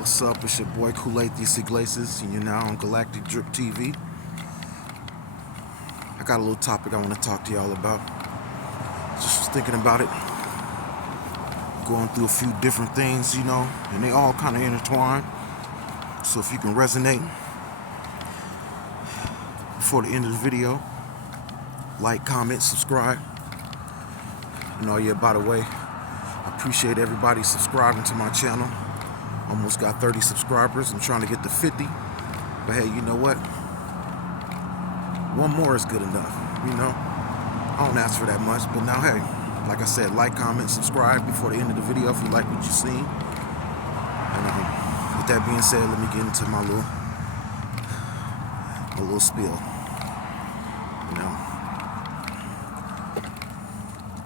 What's up? It's your boy Kool-Aid Iglesias, and you're now on Galactic Drip TV. I got a little topic I want to talk to y'all about. Just was thinking about it, going through a few different things, and they all kind of intertwine. So if you can resonate before the end of the video, like, comment, subscribe. By the way, I appreciate everybody subscribing to my channel. Almost got 30 subscribers. I'm trying to get to 50. But hey, you know what? One more is good enough, I don't ask for that much, but now hey, like I said, like, comment, subscribe before the end of the video if you like what you see. And with that being said, let me get into my little spiel.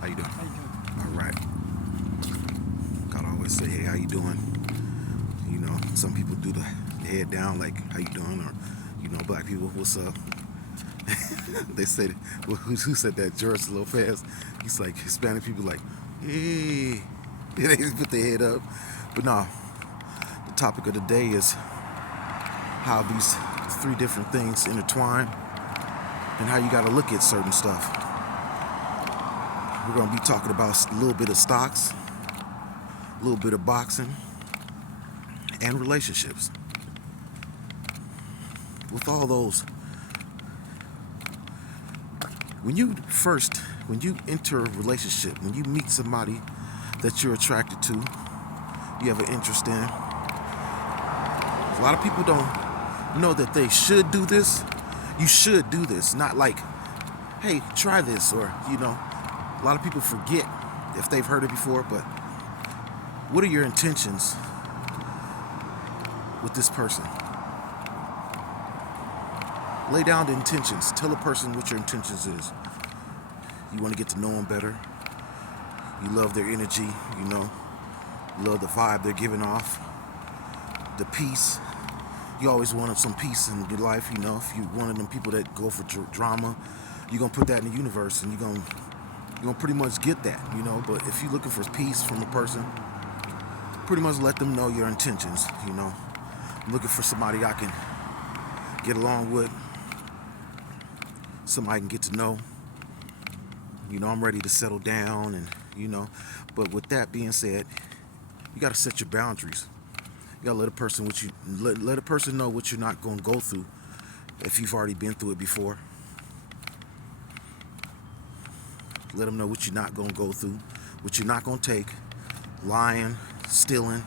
How you doing? All right. Gotta always say, hey, how you doing? Some people do the head down, like, how you doing? Or, black people, what's up? They said, well, who said that? George Lopez. He's like, Hispanic people like, hey. They put their head up. But no, the topic of the day is how these three different things intertwine and how you got to look at certain stuff. We're going to be talking about a little bit of stocks, a little bit of boxing, and relationships. With all those, when you enter a relationship, when you meet somebody that you're attracted to, you have an interest in, a lot of people don't know that they should do this. You should do this, not like, hey, try this, or, a lot of people forget if they've heard it before, but what are your intentions with this person? Lay down the intentions. Tell a person what your intentions is. You want to get to know them better. You love their energy, you love the vibe they're giving off. The peace. You always wanted some peace in your life, if you one of them people that go for drama, you're going to put that in the universe and you're going to pretty much get that, But if you're looking for peace from a person, pretty much let them know your intentions, I'm looking for somebody I can get along with, somebody I can get to know. I'm ready to settle down, and But with that being said, you got to set your boundaries. You got to let a person let a person know what you're not going to go through if you've already been through it before. Let them know what you're not going to go through, what you're not going to take. Lying, stealing,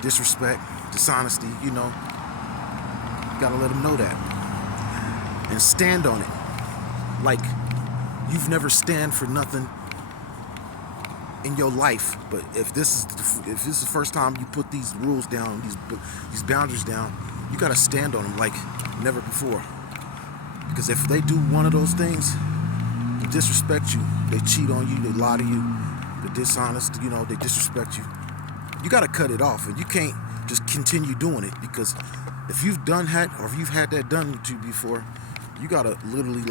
disrespect, dishonesty, you gotta let them know that and stand on it like you've never stand for nothing in your life. But if this is the first time you put these rules down, these boundaries down, you gotta stand on them like never before. Because if they do one of those things, they disrespect you, they cheat on you, they lie to you, they're dishonest, they disrespect you, you gotta cut it off. And you can't just continue doing it, because if you've done that, or if you've had that done to you before, you gotta literally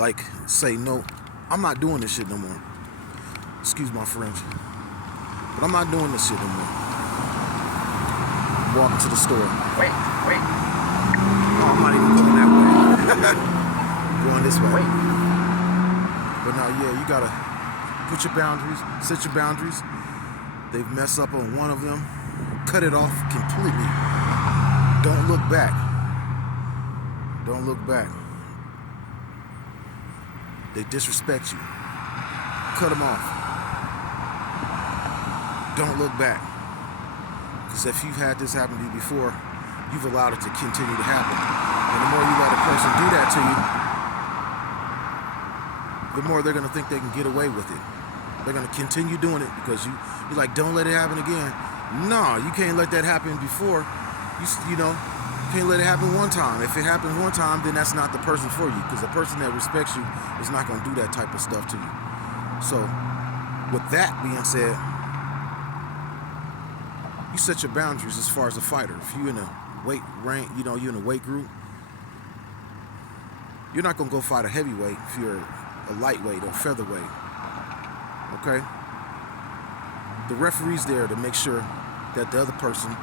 say, no, I'm not doing this shit no more. Excuse my French, but I'm not doing this shit no more. Walking to the store. Wait. Oh, I'm not even going that way. Going this way. Wait. But now, yeah, you gotta put your boundaries, set your boundaries. They've messed up on one of them, cut it off completely. Don't look back. Don't look back. They disrespect you. Cut them off. Don't look back. Because if you've had this happen to you before, you've allowed it to continue to happen. And the more you let a person do that to you, the more they're going to think they can get away with it. They're going to continue doing it because you're like, don't let it happen again. No, you can't let that happen before. You can't let it happen one time. If it happens one time, then that's not the person for you, because the person that respects you is not going to do that type of stuff to you. So, with that being said, you set your boundaries as far as a fighter. If you're in a weight rank, you're in a weight group, you're not going to go fight a heavyweight if you're a lightweight or featherweight. Okay? The referee's there to make sure that the other person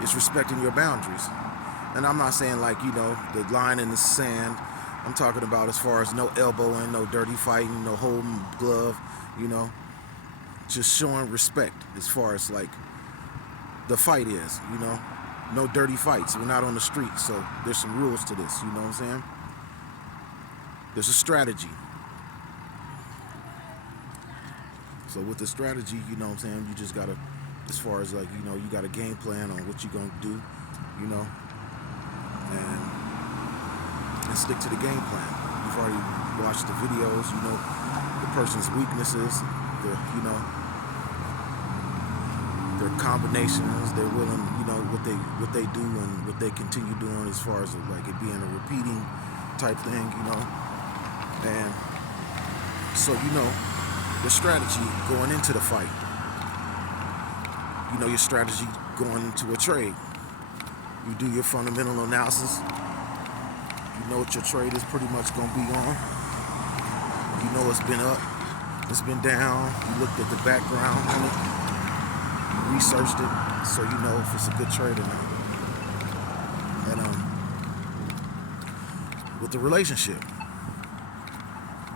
It's respecting your boundaries. And I'm not saying like, the line in the sand. I'm talking about as far as no elbowing, no dirty fighting, no holding glove, you know. Just showing respect as far as like the fight is, No dirty fights. We're not on the street, so there's some rules to this, you know what I'm saying? There's a strategy. So with the strategy, you know what I'm saying, you just gotta, as far as like, you got a game plan on what you're gonna do, and stick to the game plan. You've already watched the videos, the person's weaknesses, their, their combinations, they're willing, what they do and what they continue doing as far as like it being a repeating type thing, and so the strategy going into the fight, your strategy going into a trade. You do your fundamental analysis. You know what your trade is pretty much going to be on. You know it's been up, it's been down. You looked at the background on it, you researched it, so you know if it's a good trade or not. And with the relationship,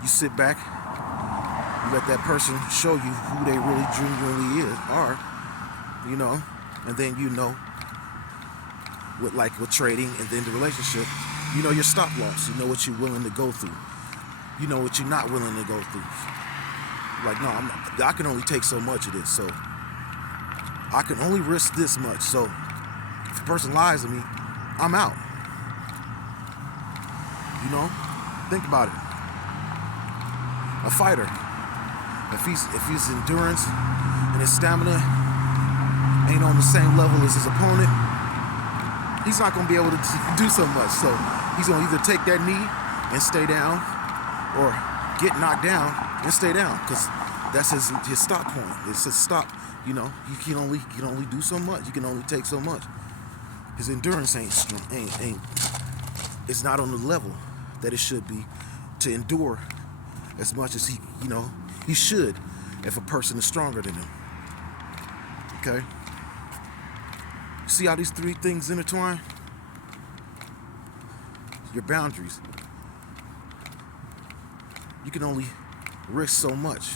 you sit back, you let that person show you who they really genuinely are, and then with trading and then the relationship, your stop loss, what you're willing to go through, what you're not willing to go through. Like, no, I can only take so much of this, so I can only risk this much. So if a person lies to me, I'm out. Think about it. A fighter, if his endurance and his stamina ain't on the same level as his opponent, he's not going to be able to do so much. So he's going to either take that knee and stay down, or get knocked down and stay down, because that's his stop point. It's his stop. You can only do so much. You can only take so much. His endurance it's not on the level that it should be to endure as much as he should if a person is stronger than him. Okay? See how these three things intertwine? Your boundaries. You can only risk so much.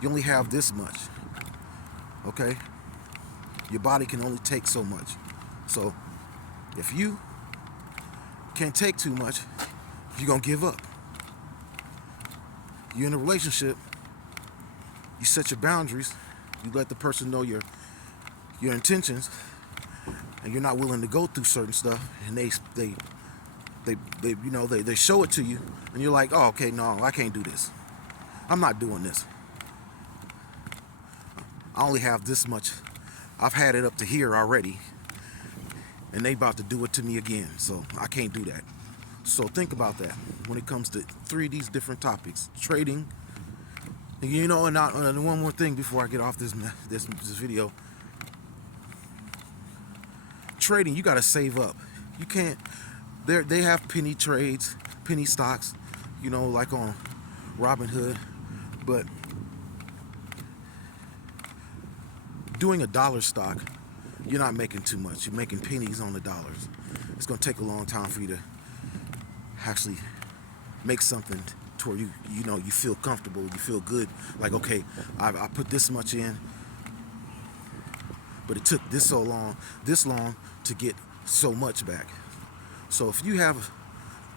You only have this much. Okay? Your body can only take so much. So if you can't take too much, you're going to give up. You're in a relationship, you set your boundaries, you let the person know your intentions, and you're not willing to go through certain stuff, and they show it to you, and you're like, oh, okay, no, I can't do this. I'm not doing this. I only have this much. I've had it up to here already, and they about to do it to me again, so I can't do that. So think about that when it comes to three of these different topics: trading, and one more thing before I get off this video. Trading, you gotta save up. You can't. They have penny trades, penny stocks, like on Robinhood, but doing a dollar stock, you're not making too much. You're making pennies on the dollars. It's gonna take a long time for you to actually make something to where you feel comfortable, you feel good. Like, okay, I put this much in, but it took this long to get so much back. So if you have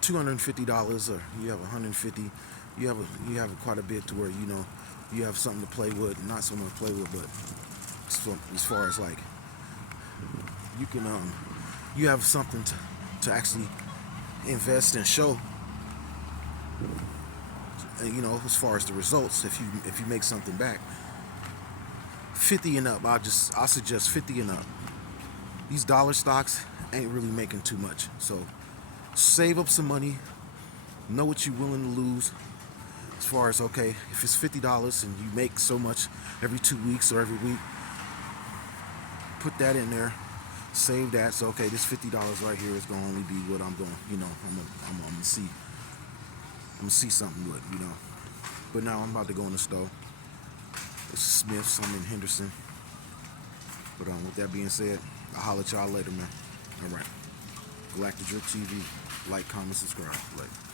$250 or you have $150, you have quite a bit to where you have something to play with, not something to play with, but as far as like you can you have something to actually invest and show, as far as the results. If you make something back, 50 and up, I'll suggest 50 and up. These dollar stocks ain't really making too much, so save up some money, know what you're willing to lose. As far as, okay, if it's $50 and you make so much every 2 weeks or every week, put that in there, save that. So, okay, this $50 right here is going to only be what I'm going, I'm going to see something with, But now I'm about to go in the store. It's Smith's, I'm in Henderson. But with that being said, I'll holler at y'all later, man. All right. Galactic Drip TV. Like, comment, subscribe. Later.